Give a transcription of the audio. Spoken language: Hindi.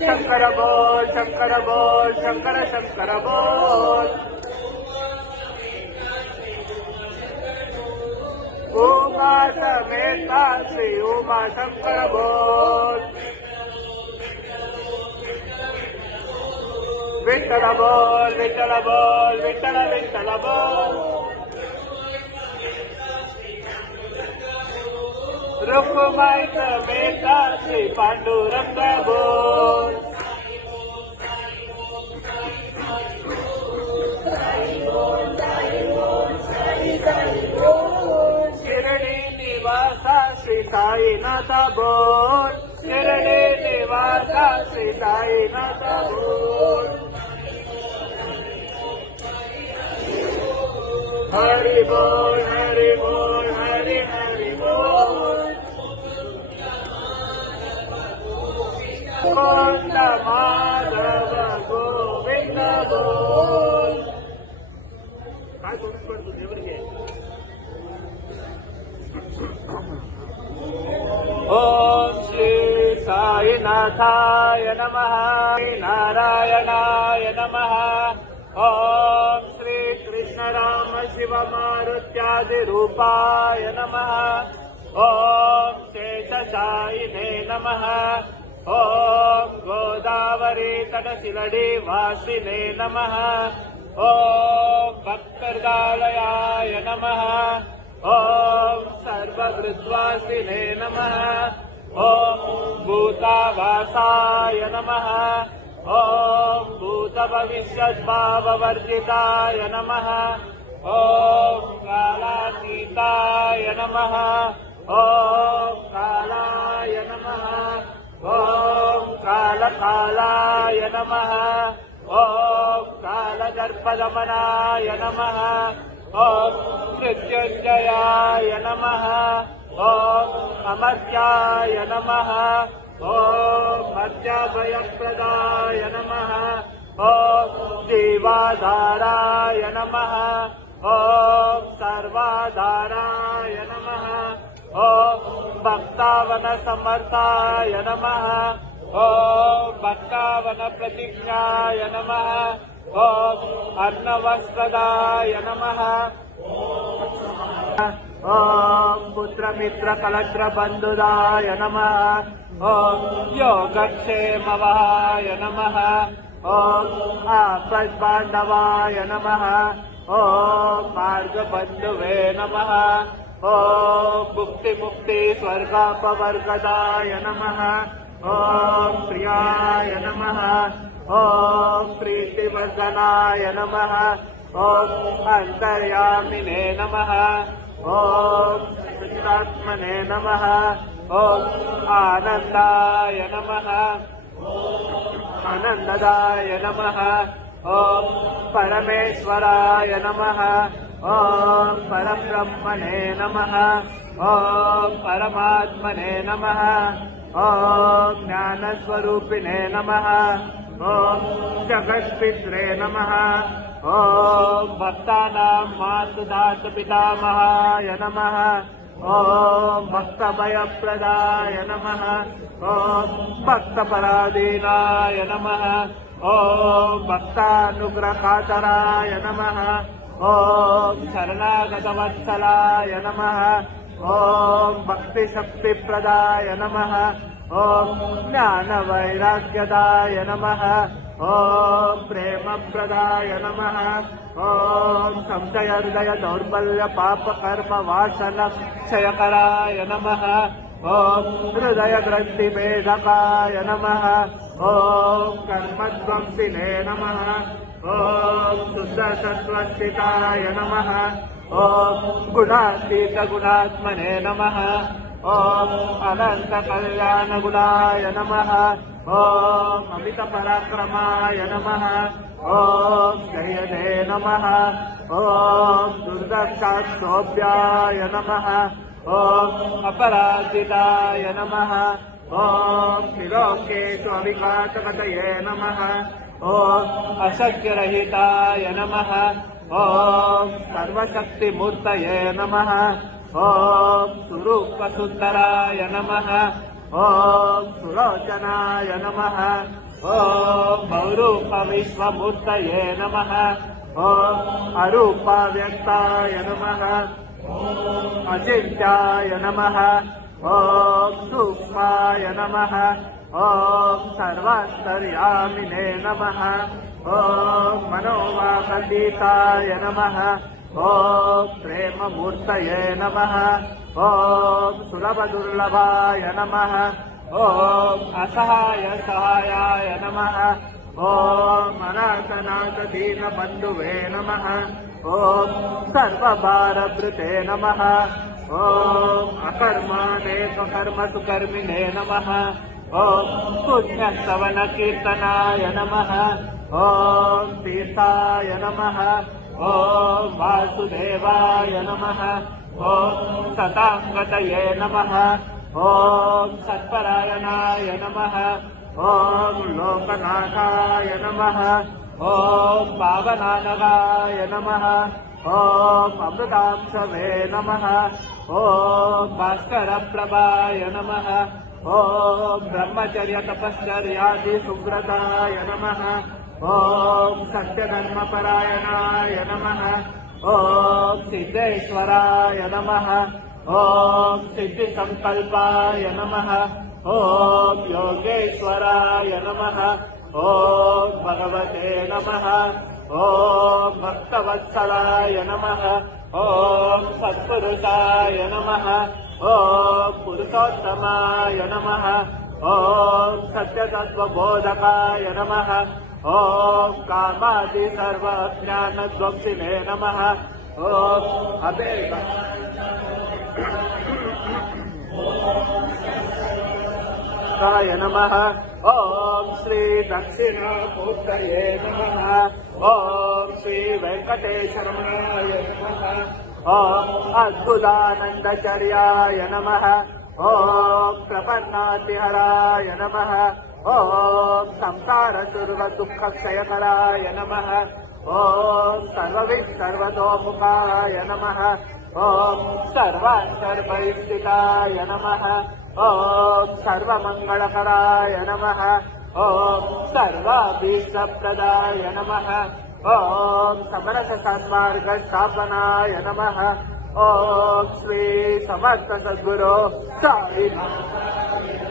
शंकर बोल शंकर बोल शंकर शंकर बोल। उमा समेता श्री उमा शंकर बोल। विठ्ठल बोल विठ्ठल बोल विठ्ठल विठ्ठल बोल। रुक्माई समेता श्री पांडुरंग बोल। शिरडी निवासा श्री साईनाथ बोल। शिरडी निवासा श्री साईनाथ बोल। हरि बोल हरि बोल हरि हरि बोल। गोविंद माधव गोविंद बोल। काय कोणी पडतो देवರಿಗೆ ओम श्री साईनाथाय नमः नारायणाय नमः। ओम श्री कृष्ण राम शिव मारुत्यादि रूपाय नमः। ओम शेषशायिने नमः। ओम गोदावरी तटशिलडी वासिने नमः। ओम भक्तर्गालयाय नमः। ओम सर्ववृद्वासिने नमः। ओम भूतावासाय नमः। ओम भूतभविष्यद्भाववर्जिताय नमः। ओम कालातीताय नमः। ओम कालाय नमः। ओम कालकालाय नमः। ओम कालदर्पदमनाय नमः। ओम मृत्युंजयाय नमः। ओम अमर्त्याय नमः। ओम मर्त्याभयप्रदाय नमः। ओम जीवाधाराय नमः। ओम सर्वाधाराय नमः। ओम भक्तावन समर्थाय नमः। ओम भक्तावन प्रतिज्ञाय नमः। ओम अन्नवस्त्रदाय नमः। ओम पुत्रमित्र कलत्र बंधुदाय नमः। ओम योगक्षेमवाय नमः। ओम आपद्बांधवाय नमः। ओम मार्गबंधुवे नमः। ओम मुक्ति मुक्ति स्वर्गापवर्गदाय नमः। ओम प्रियाय नमः। ओम प्रीतिवर्धनाय नमः। ओम अंतर्यामिने नमः। ओम चिदात्मने नमः। ओम आनंदाय नमः। आनंददाय नमः। ओम परमेश्वराय नमः। ओम परब्रह्मणे नमः। ओम परमात्मने नमः। ओम ज्ञानस्वरूपिणे नमः। ओम जगत्पित्रे नमः। ओम भक्तानां मातुदातपितामहाय नमः। ओम भक्तभयप्रदाय नमः। ओम भक्तपराधीनाय नमः। ओम भक्तानुग्रहकातराय नमः। ओम शरणागतवत्सलाय नमः। ओम भक्तिशक्तिप्रदाय नमः। ओम ज्ञानवैराग्यदाय नमः। ओम प्रेमप्रदाय नमः। ओम संशय हृदय दौर्बल्य पाप कर्म वासन क्षयकराय नमः। ओम हृदय ग्रंथि भेदकाय नमः। ओम कर्मध्वंसिने नमः। ओम शुद्ध सत्वस्थिताय नमः। ओम गुणातीत गुणात्मने नमः। ओम अनंत कल्याण गुणाय नमः। ओम अमित पराक्रमाय नमः। ओम जयदे नमः। ओम दुर्दक्षाक्षोभ्याय नमः। ओम अपराजिताय नमः। ओम त्रिलोकेषु अविघातकतये नमः। ओम अशक्यरहिताय नमः। ओम सर्वशक्तिमूर्तये नमः। ॐ सुरूपसुन्दराय नमः ॐ सुलोचनाय नमः ॐ बहुरूपविश्वमूर्तये नमः ॐ अरूपाव्यक्ताय नमः ॐ अचिन्त्याय नमः ॐ सूक्ष्माय नमः ॐ सर्वान्तर्यामिने नमः ॐ मनोवागतीताय नमः ॐ प्रेममूर्तये नमः ॐ सुलभदुर्लभाय नमः ॐ असहायसहायाय नमः ॐ अनाथनाथदीनबन्धुवे नमः ॐ सर्वभारभृते नमः ॐ अकर्मानेककर्मसुकर्मिणे नमः ॐ पुण्यस्तवनकीर्तनाय नमः ॐ तीर्थाय नमः ॐ वासुदेवाय नमः ॐ सताङ्गतये नमः ॐ सत्परायणाय नमः ॐ लोकनाथाय नमः ॐ पावनानगाय नमः ॐ अमृतांशवे नमः ॐ भास्करप्रभाय नमः ॐ ब्रह्मचर्यतपश्चर्यादिसुव्रताय नमः ॐ सत्यधर्मपरायणाय नमः ॐ सिद्धेश्वराय नमः ॐ सिद्धिसङ्कल्पाय नमः ॐ योगेश्वराय नमः ॐ भगवते नमः ॐ भक्तवत्सलाय नमः ॐ सत्पुरुषाय नमः ॐ पुरुषोत्तमाय नमः ॐ सत्यतत्त्वबोधकाय नमः ॐ कामादि सर्वज्ञानध्वंसिने नमः ॐ अभेद नमः ॐ श्री दक्षिणामूर्तये नमः ॐ श्री वेङ्कटेशरमणाय नमः ॐ अद्भुतानन्दचर्याय नमः ॐ प्रपन्नातिहराय नमः ॐ संसारसर्वदुःखक्षयकराय नमः ॐ सर्वतोमुखाय नमः ॐ सर्वान्तर्बहिस्थिताय नमः ॐ सर्वमङ्गलकराय नमः ॐ सर्वाभीष्टप्रदाय नमः ॐ समरससन्मार्गस्थापनाय नमः ॐ श्री समर्थ सद्गुरो साईनाथ